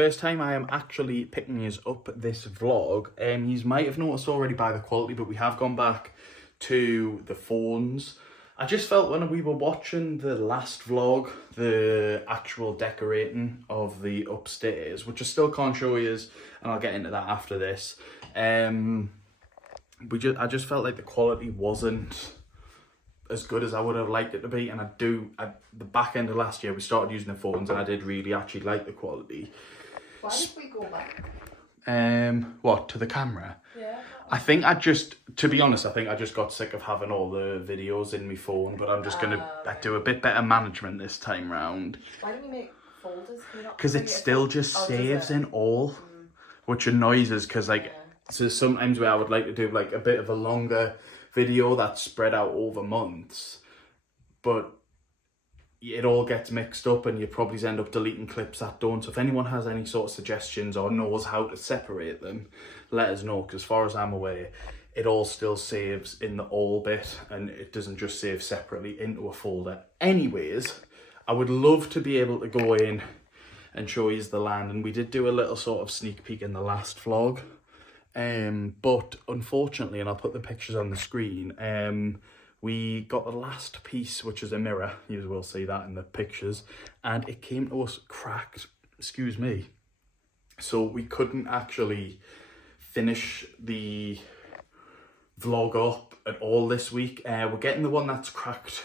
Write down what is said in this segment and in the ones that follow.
first time I am actually picking his up this vlog. You might have noticed already by the quality, but we have gone back to the phones. I just felt when we were watching the last vlog, the actual decorating of the upstairs, which I still can't show you, and I'll get into that after this. I just felt like the quality wasn't as good as I would have liked it to be, and at the back end of last year we started using the phones, and I did really actually like the quality. Why did we go back? What, to the camera? Yeah. I think to be honest, I think I just got sick of having all the videos in my phone, but I'm just gonna do a bit better management this time round. Why don't you make folders? Because it still just saves in all, which annoys us, because so sometimes where I would like to do like a bit of a longer video that's spread out over months, but it all gets mixed up and you probably end up deleting clips that don't. So if anyone has any sort of suggestions or knows how to separate them, let us know, because as far as I'm aware, it all still saves in the all bit and it doesn't just save separately into a folder. Anyways, I would love to be able to go in and show you the land, and we did do a little sort of sneak peek in the last vlog, but unfortunately, and I'll put the pictures on the screen, we got the last piece, which is a mirror. You will see that in the pictures, and it came to us cracked, excuse me, so we couldn't actually finish the vlog up at all this week. We're getting the one that's cracked,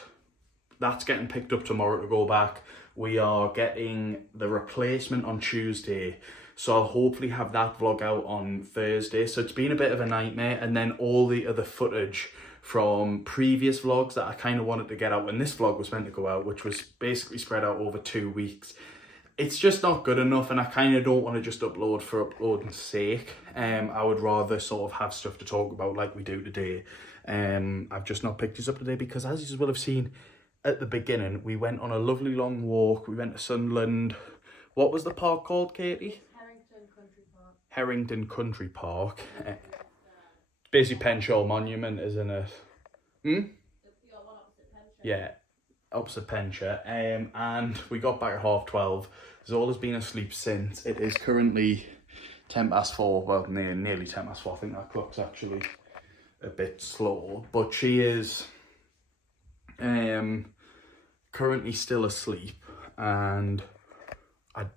that's getting picked up tomorrow to go back. We are getting the replacement on Tuesday, so I'll hopefully have that vlog out on Thursday. So it's been a bit of a nightmare, and then all the other footage from previous vlogs that I kind of wanted to get out when this vlog was meant to go out, which was basically spread out over 2 weeks. It's just not good enough, and I kind of don't want to just upload for uploading's sake. I would rather sort of have stuff to talk about like we do today. I've just not picked this up today because, as you will have seen at the beginning, we went on a lovely long walk. We went to Sunderland. What was the park called, Katie? Harrington Country Park. Harrington Country Park. Basically Penshaw Monument, isn't it? Yeah, opposite Penshaw. And we got back at 12:30. Zola's been asleep since. It is currently 4:10. Well, nearly 4:10. I think that clock's actually a bit slow, but she is currently still asleep, and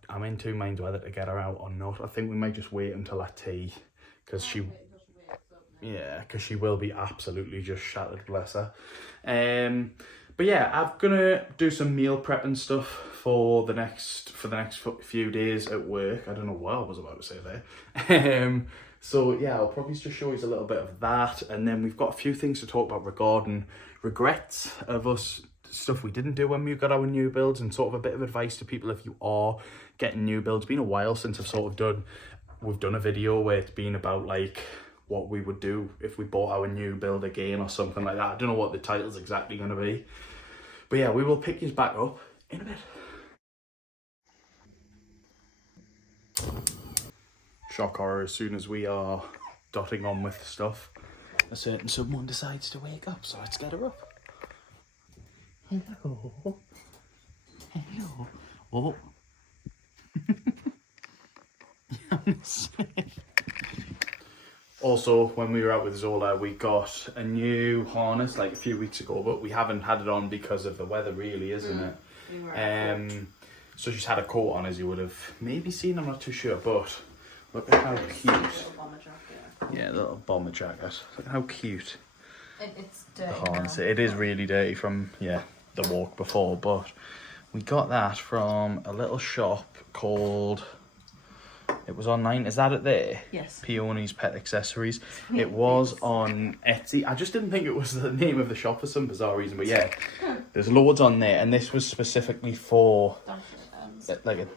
I'm in two minds whether to get her out or not. I think we might just wait until at tea, because she will be absolutely just shattered, bless her. But yeah, I'm gonna do some meal prep and stuff for the next few days at work. I don't know what I was about to say there. So yeah, I'll probably just show you a little bit of that, and then we've got a few things to talk about regarding regrets of us, stuff we didn't do when we got our new builds, and sort of a bit of advice to people if you are getting new builds. It's been a while since we've done a video where it's been about like what we would do if we bought our new build again or something like that. I don't know what the title's exactly going to be, but yeah, we will pick these back up in a bit. Shock horror, as soon as we are dotting on with stuff, a certain someone decides to wake up, so let's get her up. Hello. Hello. Oh. Also, when we were out with Zola, we got a new harness like a few weeks ago, but we haven't had it on because of the weather, really, isn't it? So she's had a coat on, as you would have maybe seen, I'm not too sure, but look at how cute. Little bomber jacket. Yeah, the little bomber jacket. Look at how cute It's dirty. the harness. It is really dirty from, the walk before, but we got that from a little shop called, it was online, is that it there? Yes. Peony's Pet Accessories. It was on Etsy. I just didn't think it was the name of the shop for some bizarre reason, but yeah, there's loads on there, and this was specifically for like a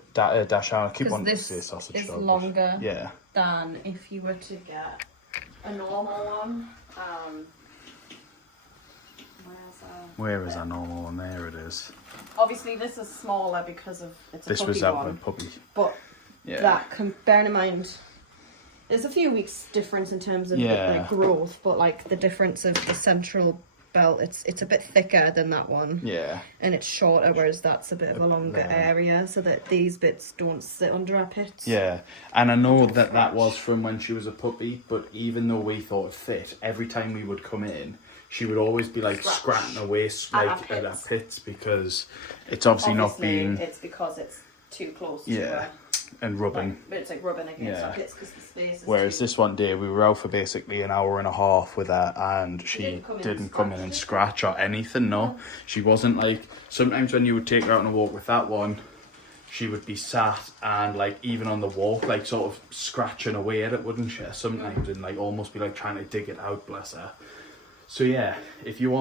dash out. I keep wanting to say sausage is dog, longer yeah, than if you were to get a normal one. Where is our normal one? There it is. Obviously, this is smaller because of it's a This puppy was out one. with puppy. But Yeah. bearing in mind, there's a few weeks difference in terms of Yeah. like growth, but like the difference of the central belt. It's a bit thicker than that one. Yeah. And it's shorter, whereas that's a bit of a longer area, so that these bits don't sit under our pits. Yeah, and I know that was from when she was a puppy, but even though we thought it fit, every time we would come in, she would always be like scratching away like at our pits, because it's obviously not being... it's because it's too close Yeah. to her. And rubbing. But it's like rubbing against our pits because the space is Whereas this one day, we were out for basically an hour and a half with her, and she didn't come in and scratch or anything, no. She wasn't like... Sometimes when you would take her out on a walk with that one, she would be sat and like even on the walk, like sort of scratching away at it, wouldn't she? Sometimes, and like almost be like trying to dig it out, bless her. So yeah, if you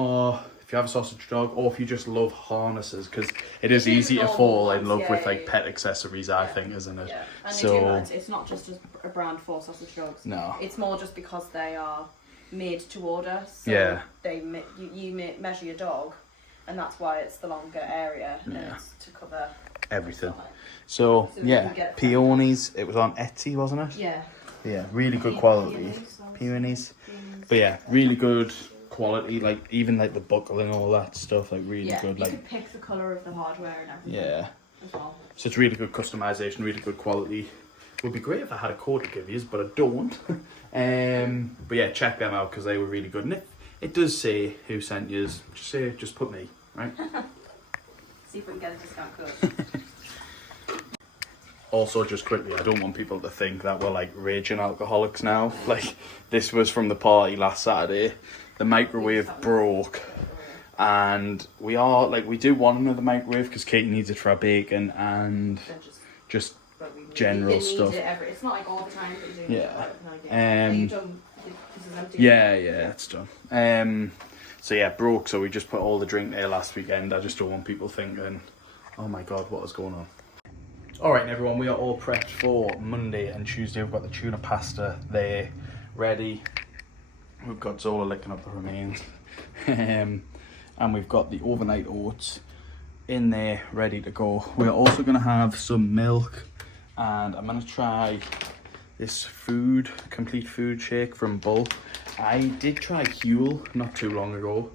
have a sausage dog, or if you just love harnesses, because it is easy to fall in love with like pet accessories, I think, isn't it? Yeah, and so it's not just a brand for sausage dogs. No, it's more just because they are made to order. So yeah, you measure your dog, and that's why it's the longer area, and it's to cover everything. So yeah, peonies. It was on Etsy, wasn't it? Yeah. Yeah, really good quality. Peonies. But yeah, really good quality, like even like the buckle and all that stuff, like really good. You like could pick the colour of the hardware and everything. Yeah. As well. So it's really good customization, really good quality. Would be great if I had a code to give you, but I don't. But yeah, check them out because they were really good. And it does say who sent you. Just put me, right? See if we can get a discount code. Also, just quickly, I don't want people to think that we're like raging alcoholics now. Like, this was from the party last Saturday. The microwave broke, and we do want another microwave because Katie needs it for her bacon and just general stuff. It's not like all the time that you do. Yeah. Yeah, it's done. So yeah, broke. So we just put all the drink there last weekend. I just don't want people thinking, oh my god, what is going on? Alright everyone, we are all prepped for Monday and Tuesday. We've got the tuna pasta there ready. We've got Zola licking up the remains. And we've got the overnight oats in there ready to go. We're also going to have some milk, and I'm going to try this complete food shake from Bull. I did try Huel not too long ago,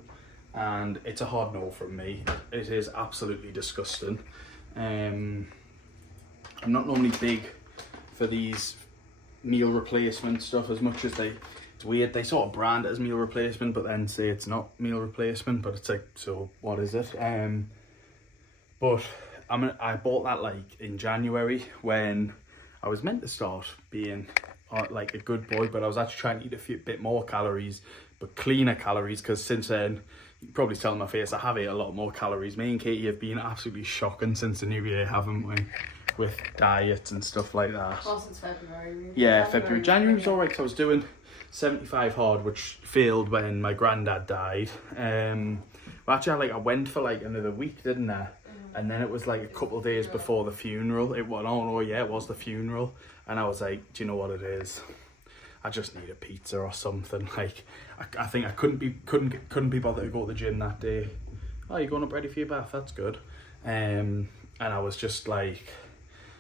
and it's a hard no from me. It is absolutely disgusting. I'm not normally big for these meal replacement stuff as much as it's weird. They sort of brand it as meal replacement, but then say it's not meal replacement, but it's like, so what is it? But I bought that like in January when I was meant to start being like a good boy, but I was actually trying to eat a bit more calories, but cleaner calories, because since then, you can probably tell on my face, I have ate a lot more calories. Me and Katie have been absolutely shocking since the new year, haven't we? With diets and stuff like that. Well, since February. Yeah, February. January was alright because I was doing 75 hard, which failed when my granddad died. Well, actually, I went for like another week, didn't I? And then it was like a couple of days before the funeral. It was the funeral, and I was like, do you know what it is? I just need a pizza or something. Like, I think I couldn't be bothered to go to the gym that day. Oh, you're going up ready for your bath? That's good. And I was just like,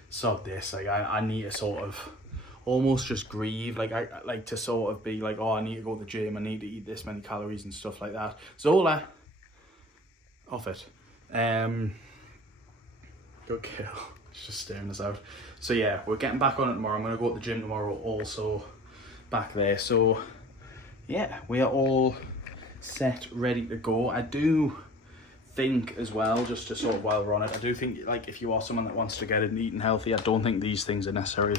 sod this. Like, I need to sort of almost just grieve. Like, I like to sort of be like, oh, I need to go to the gym. I need to eat this many calories and stuff like that. Zola, off it. Good kill. It's just staring us out. So yeah, we're getting back on it tomorrow. I'm going to go to the gym tomorrow also back there. So yeah, we are all set, ready to go. I do think as well, just to sort of while we're on it, I do think like if you are someone that wants to get into eating healthy, I don't think these things are necessary.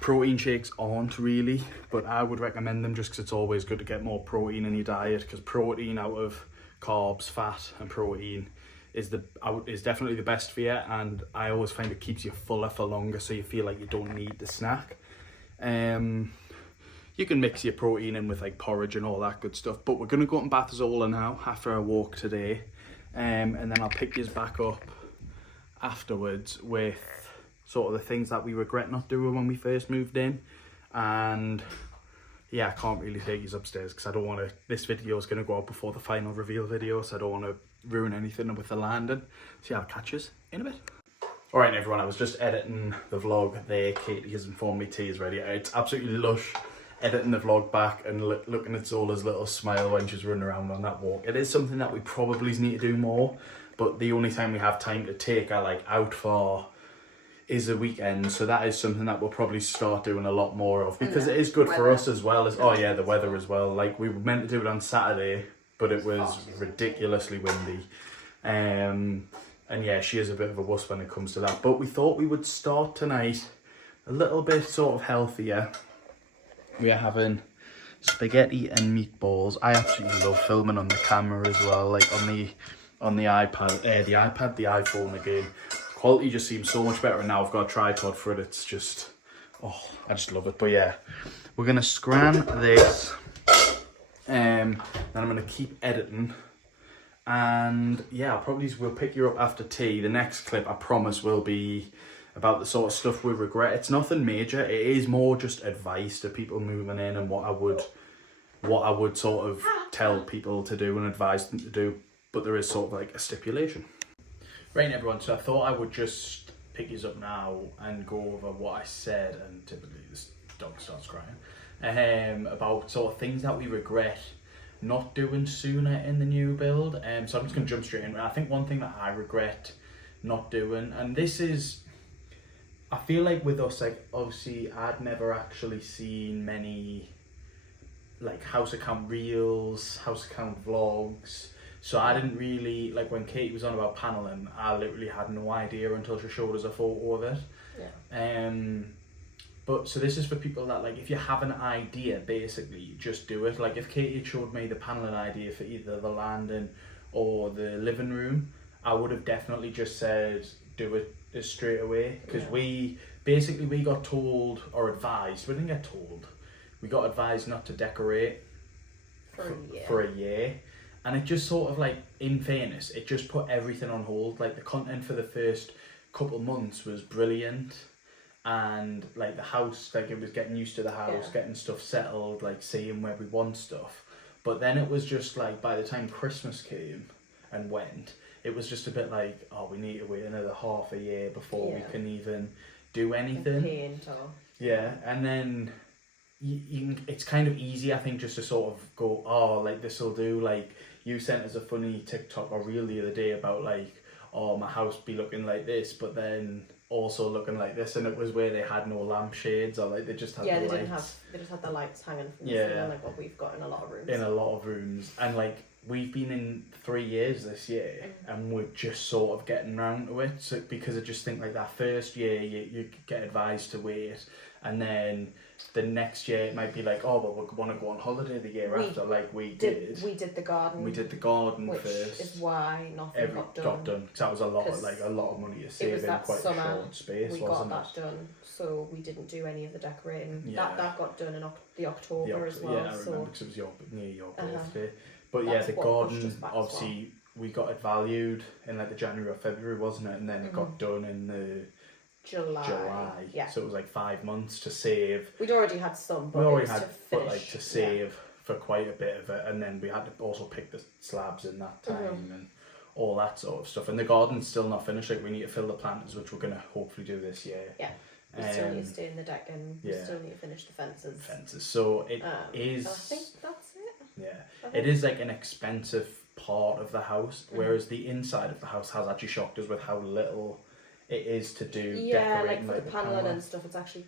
Protein shakes aren't really, but I would recommend them just because it's always good to get more protein in your diet, because protein out of carbs, fat and protein is definitely the best for you, and I always find it keeps you fuller for longer, so you feel like you don't need the snack. You can mix your protein in with like porridge and all that good stuff, but we're going to go up and bath Zola now after our walk today, and then I'll pick you back up afterwards with sort of the things that we regret not doing when we first moved in. And yeah, I can't really take you upstairs because I don't want to, this video is going to go out before the final reveal video, so I don't want to ruin anything with the landing. So yeah, I'll catch you in a bit. Alright everyone, I was just editing the vlog there. Katie has informed me tea is ready. It's absolutely lush. editing the vlog back and looking at Zola's little smile when she's running around on that walk. It is something that we probably need to do more, but the only time we have time to take her like out for is a weekend, so that is something that we'll probably start doing a lot more of, because it is good for us as well as the weather as well. Like, we were meant to do it on Saturday, but it was ridiculously windy, and yeah, she is a bit of a wuss when it comes to that. But we thought we would start tonight a little bit sort of healthier. We are having spaghetti and meatballs. I absolutely love filming on the camera as well, like on the iPad, the iPhone again. Quality just seems so much better, and now I've got a tripod for it. It's just, I just love it. But yeah, we're gonna scran this, then I'm gonna keep editing, and yeah, we'll pick you up after tea. The next clip, I promise, will be about the sort of stuff we regret. It's nothing major. It is more just advice to people moving in, and what I would sort of tell people to do and advise them to do. But there is sort of like a stipulation. Right, everyone, so I thought I would just pick you up now and go over what I said, and typically this dog starts crying, about sort of things that we regret not doing sooner in the new build. So I'm just going to jump straight in. I think one thing that I regret not doing, and this is, I feel like with us, like, obviously I'd never actually seen many like house account reels, house account vlogs. So I didn't really, like, when Katie was on about paneling, I literally had no idea until she showed us a photo of it. Yeah. But so this is for people that, like, if you have an idea, basically, just do it. Like, if Katie had showed me the paneling idea for either the landing or the living room, I would have definitely just said, do it straight away. Because we got told, or advised, we didn't get told, we got advised not to decorate for a year. And it just sort of, like, in fairness, it just put everything on hold. Like, the content for the first couple of months was brilliant. And, like, the house, like, it was getting used to the house, getting stuff settled, like, seeing where we want stuff. But then it was just, like, by the time Christmas came and went, it was just a bit like, oh, we need to wait another half a year before we can even do anything. Yeah, and then it's kind of easy, I think, just to sort of go, oh, like, this will do. Like, you sent us a funny TikTok or reel the other day about, like, oh, my house be looking like this, but then also looking like this, and it was where they had no lampshades, or like they just had the lights. They just had the lights hanging from the ceiling, like what we've got in a lot of rooms. And like, we've been in 3 years this year, and we're just sort of getting round to it. So, because I just think, like, that first year you get advised to wait, and then the next year it might be like, oh, well, we want to go on holiday the year after, like we did. We did the garden. We did the garden which first. Which is why nothing got done. Because that was a lot of money to save in quite a short space, wasn't it? We got that done, so we didn't do any of the decorating. Yeah. That got done in the October as well. Yeah, I remember, because it was near your birthday. But yeah, the garden, obviously, we got it valued in like the January or February, wasn't it? And then it got done in the July. Yeah. So it was like 5 months to save. We'd already had some, but to save for quite a bit of it, and then we had to also pick the slabs in that time and all that sort of stuff. And the garden's still not finished. Like, we need to fill the planters, which we're gonna hopefully do this year. Yeah. We still need to stay in the deck, and we still need to finish the fences. So it is. I think that's it. Yeah. It is like an expensive part of the house, whereas the inside of the house has actually shocked us with how little it is to do. Yeah, like for the paneling and stuff, it's actually,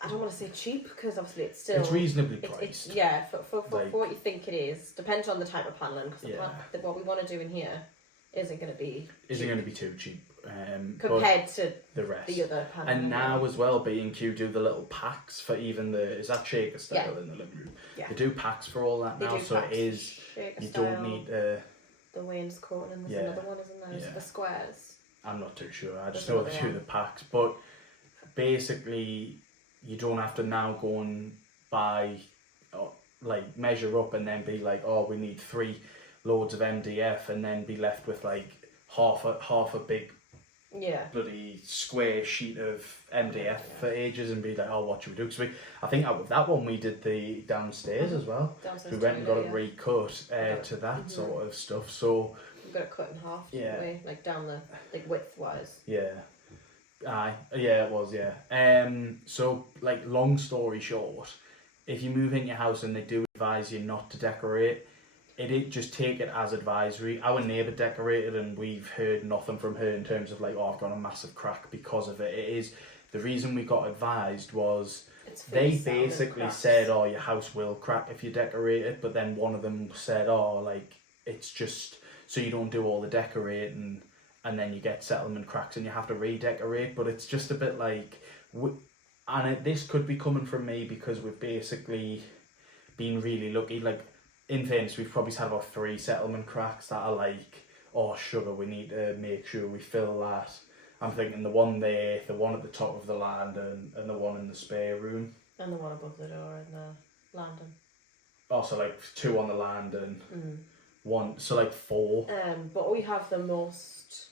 I don't want to say cheap, because obviously it's still, it's reasonably priced. For what you think it is, depends on the type of paneling, because what we want to do in here isn't going to be too cheap compared to the rest, the other paneling. And now as well, B&Q do the little packs for even is that shaker style in the living room? Yeah, they do packs for all that now, so it is shaker you style, don't need the wainscoting, and there's another one, isn't there? The squares. I'm not too sure. I just know they do the packs, but basically you don't have to now go and buy, like, measure up and then be like, oh, we need 3 loads of MDF, and then be left with like half a big bloody square sheet of MDF for ages, and be like, oh, what should we do? Because I think out of that one we did the downstairs as well. We went and got it recut to that sort of stuff. So we got it cut in half, way, like down the width wise. Yeah. Aye. Yeah, it was, yeah. So, like, long story short, if you move in your house and they do advise you not to decorate, just take it as advisory. Our neighbour decorated and we've heard nothing from her in terms of like, oh, I've got a massive crack because of it. It is, the reason we got advised was they basically said, oh, your house will crack if you decorate it, but then one of them said, oh, like, it's just so you don't do all the decorating and then you get settlement cracks and you have to redecorate. But it's just a bit like, this could be coming from me because we've basically been really lucky. Like, in fairness, we've probably had about 3 settlement cracks that are like, oh, sugar, we need to make sure we fill that. I'm thinking the one there, the one at the top of the land, and the one in the spare room. And the one above the door in the landing. Oh, so like 2 on the land and 1, so like 4. But we have the most,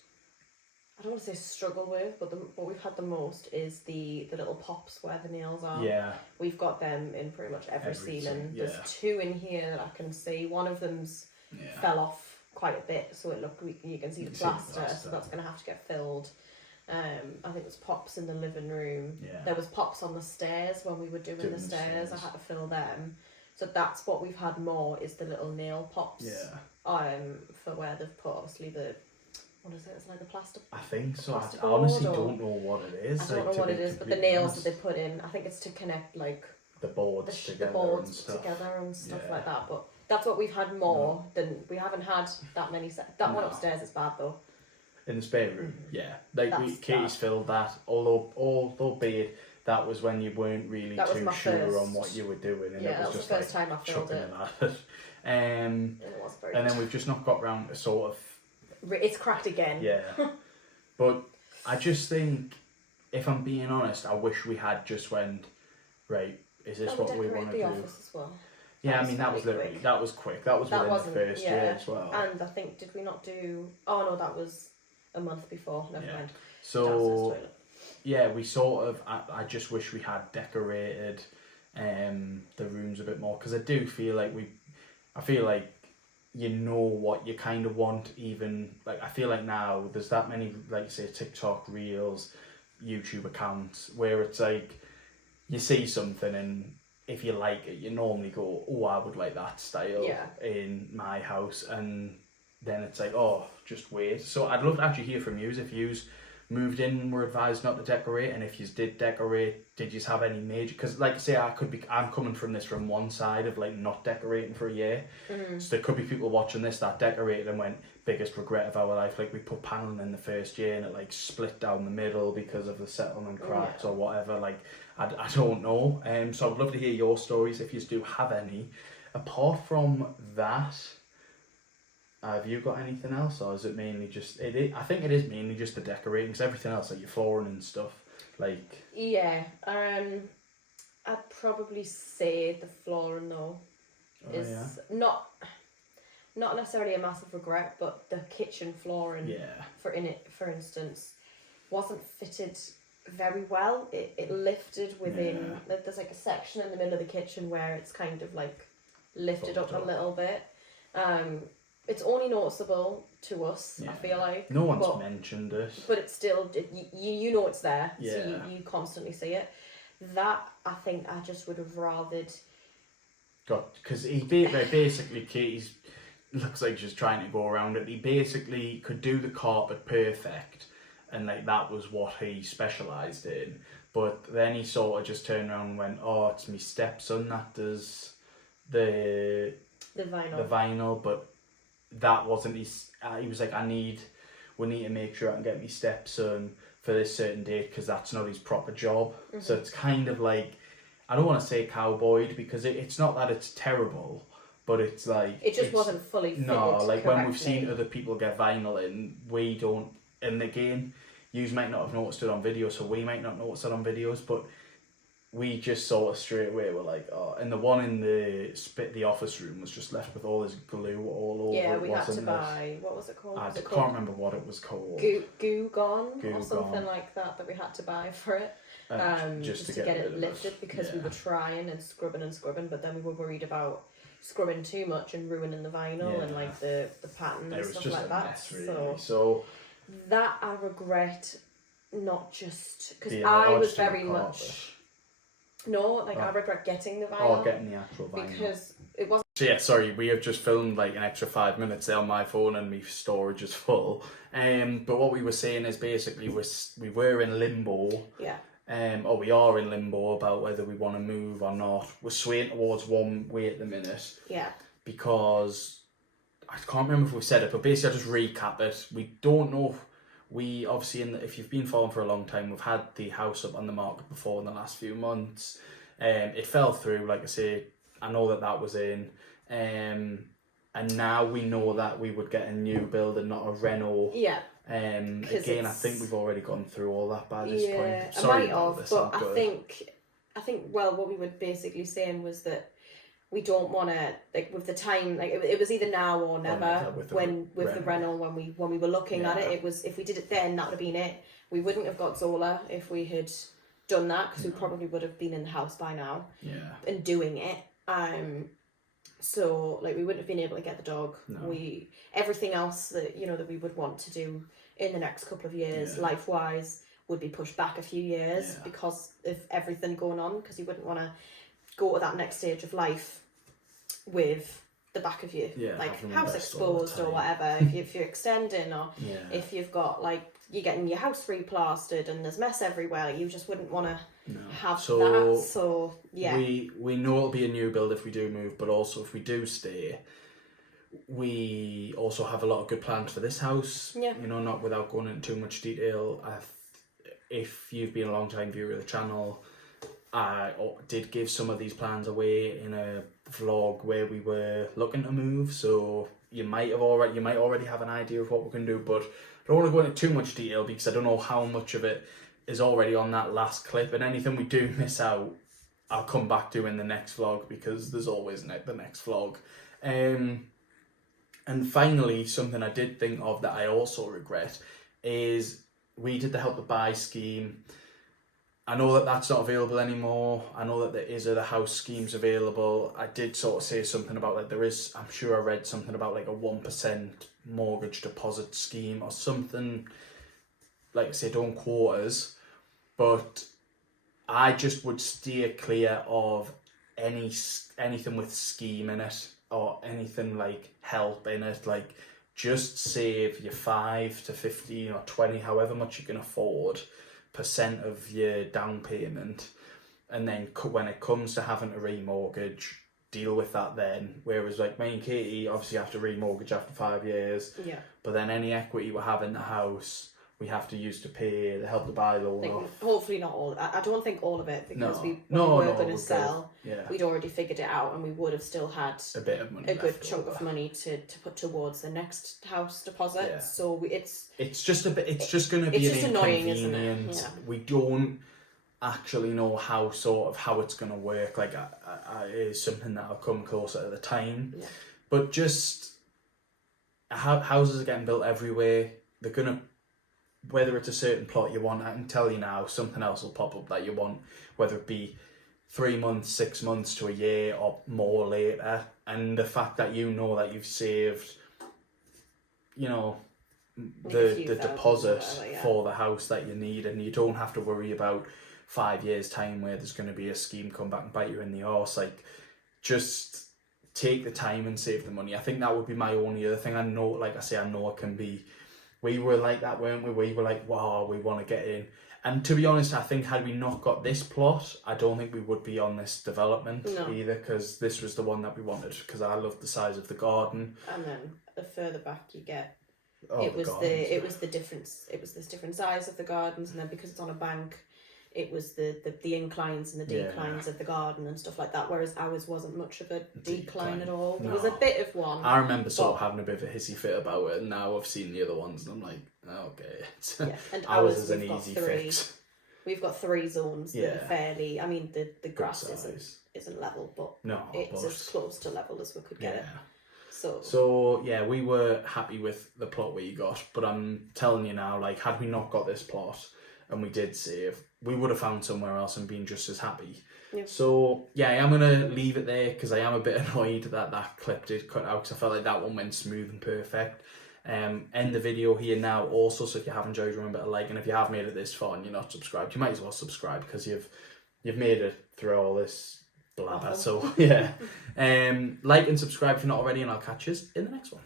I don't want to say struggle with, but what we've had the most is the little pops where the nails are. Yeah. We've got them in pretty much every ceiling. Yeah. There's 2 in here that I can see. One of them's fell off quite a bit, so you can see the plaster, so that's going to have to get filled. I think there's pops in the living room. Yeah. There was pops on the stairs when we were doing the stairs. I had to fill them. So that's what we've had more, is the little nail pops. Yeah. For where they've put obviously the, what is it? It's like the plaster. I think so. I board, honestly don't know what it is. I don't know what it is, but the nails that they put in, I think it's to connect like the boards together and stuff like that. But that's what we've had more than, we haven't had that many. That one upstairs is bad though. In the spare room, like Katie's filled that. Albeit that was when you weren't really too sure on what you were doing, and it was just the first time I filled it. And it was very. And then we've just not got round to sort of. It's cracked again. Yeah, but I just think, if I'm being honest, I wish we had just went right. Is this what we want to do? Office as well. Yeah, I mean that was quick. That was quick. That was within the first year as well. And I think, did we not do? Oh no, that was a month before. Never mind. So we sort of. I just wish we had decorated the rooms a bit more, because I do feel like I feel like you know what you kind of want. Even like I feel like now there's that many, like you say, TikTok reels, YouTube accounts where it's like you see something and if you like it, you normally go, oh, I would like that style in my house, and then it's like, oh, just wait. So I'd love to actually hear from you if you moved in and were advised not to decorate, and if you did decorate, did you have any major, because like I say, I'm coming from this from one side of like not decorating for a year, so there could be people watching this that decorated and went, biggest regret of our life, like we put paneling in the first year and it like split down the middle because of the settlement cracks or whatever, like I don't know. So I'd love to hear your stories if you do have any. Apart from that, have you got anything else, or is it mainly just I think it is mainly just the decorating, because everything else, like your flooring and stuff, like I'd probably say the flooring though is not necessarily a massive regret, but the kitchen flooring for instance wasn't fitted very well. It lifted within there's like a section in the middle of the kitchen where it's kind of like lifted up a little bit. It's only noticeable to us, I feel like. No one's mentioned it. But it's still, you know it's there, so you constantly see it. That, I think I just would have rathered... Because he basically, Katie's looks like she's trying to go around it. He basically could do the carpet perfect, and like that was what he specialised in. But then he sort of just turned around and went, oh, it's my stepson that does the vinyl, but that wasn't his. He was like, we need to make sure I can get my stepson for this certain date, because that's not his proper job. So it's kind of like, I don't want to say cowboyed, because it's not that it's terrible, but it's like it just wasn't fully fitted. No, like correctly. when we've seen other people get vinyl in, we don't. And again, you might not have noticed it on video, so we might not notice it on videos, but we just sort of straight away were like, oh, and the one in the office room was just left with all this glue all over. Yeah, we had to buy, what was it called? I can't remember what it was called. Goo Gone or something like that we had to buy for it. Just to get it lifted, because we were trying and scrubbing, but then we were worried about scrubbing too much and ruining the vinyl and like the pattern and stuff like that. Mess, really. So that I regret, not just because I was very much No, like I regret getting the vinyl. Oh, getting the actual vinyl. Because it wasn't. So yeah, sorry, we have just filmed like an extra 5 minutes there on my phone and my storage is full. But what we were saying is basically we were in limbo. Yeah. Or we are in limbo about whether we want to move or not. We're swaying towards one way at the minute. Yeah. Because I can't remember if we said it, but basically I'll just recap it. We don't know. We obviously, if you've been following for a long time, we've had the house up on the market before in the last few months. It fell through, like I say. I know that was in. And now we know that we would get a new build and not a reno. Yeah. Again, I think we've already gone through all that by this point. Yeah, Sorry I might have, but I think well, what we were basically saying was that we don't want to, like, with the time, like it was either now or never. With the Renault, when we were looking at it, it was, if we did it then, that would have been it. We wouldn't have got Zola if we had done that, because we probably would have been in the house by now. Yeah. And doing it. So like we wouldn't have been able to get the dog. No. Everything else that that we would want to do in the next couple of years, life wise, would be pushed back a few years because of everything going on. Because you wouldn't want to go to that next stage of life with the back of you, like house exposed or whatever. if you're extending or if you've got like you're getting your house replastered and there's mess everywhere, you just wouldn't want to have that. So yeah, we know it'll be a new build if we do move, but also if we do stay, we also have a lot of good plans for this house. Not without going into too much detail. If you've been a long time viewer of the channel, I did give some of these plans away in a vlog where we were looking to move, so you might already have an idea of what we're going to do, but I don't want to go into too much detail because I don't know how much of it is already on that last clip, and anything we do miss out, I'll come back to in the next vlog, because there's always the next vlog. And finally, something I did think of that I also regret is we did the Help to Buy scheme. I know that that's not available anymore. I know that there is other house schemes available. I did sort of say something about like there is, I'm sure I read something about like a 1% mortgage deposit scheme or something, like I say, don't quote us, but I just would steer clear of anything with scheme in it or anything like help in it. Like, just save your 5 to 15 or 20, however much you can afford, % of your down payment, and then when it comes to having to remortgage, deal with that then. Whereas like me and Katie obviously have to remortgage after 5 years, but then any equity we have in the house we have to use to pay the Help to Buy loan off. Hopefully not all. I don't think all of it, because we were going to sell. We'd already figured it out, and we would have still had a bit of money, a good chunk of money to put towards the next house deposit. So it's just a bit. It's just going to be an inconvenience. Isn't it? We don't actually know how it's going to work. Like, it is something that I'll come closer at the time. But just houses are getting built everywhere. They're gonna. Whether it's a certain plot you want, I can tell you now, something else will pop up that you want, whether it be 3 months, 6 months to a year or more later. And the fact that that you've saved, the deposit for the house that you need, and you don't have to worry about 5 years' time where there's going to be a scheme come back and bite you in the arse. Like, just take the time and save the money. I think that would be my only other thing. I know, like I say, I know it can be. We were like that, weren't we? We were like, wow, we want to get in. And to be honest, I think had we not got this plot, I don't think we would be on this development either, because this was the one that we wanted, because I loved the size of the garden. And then the further back you get, it was the difference. It was this different size of the gardens, and then because it's on a bank, it was the inclines and the declines of the garden and stuff like that, whereas ours wasn't much of a decline at all. There was a bit of one. I remember sort of having a bit of a hissy fit about it, and now I've seen the other ones and I'm like, okay. And ours is an easy fix. We've got 3 zones that are fairly, I mean, the grass isn't level, but it's as close to level as we could get it. So yeah, we were happy with the plot we got, but I'm telling you now, like, had we not got this plot and we did save, we would have found somewhere else and been just as happy. So yeah, I am going to leave it there, because I am a bit annoyed that clip did cut out, because I felt like that one went smooth and perfect. End the video here now also, so if you have enjoyed, remember to like, and if you have made it this far and you're not subscribed, you might as well subscribe, because you've you've made it through all this blather. So yeah, like and subscribe if you're not already, and I'll catch you in the next one.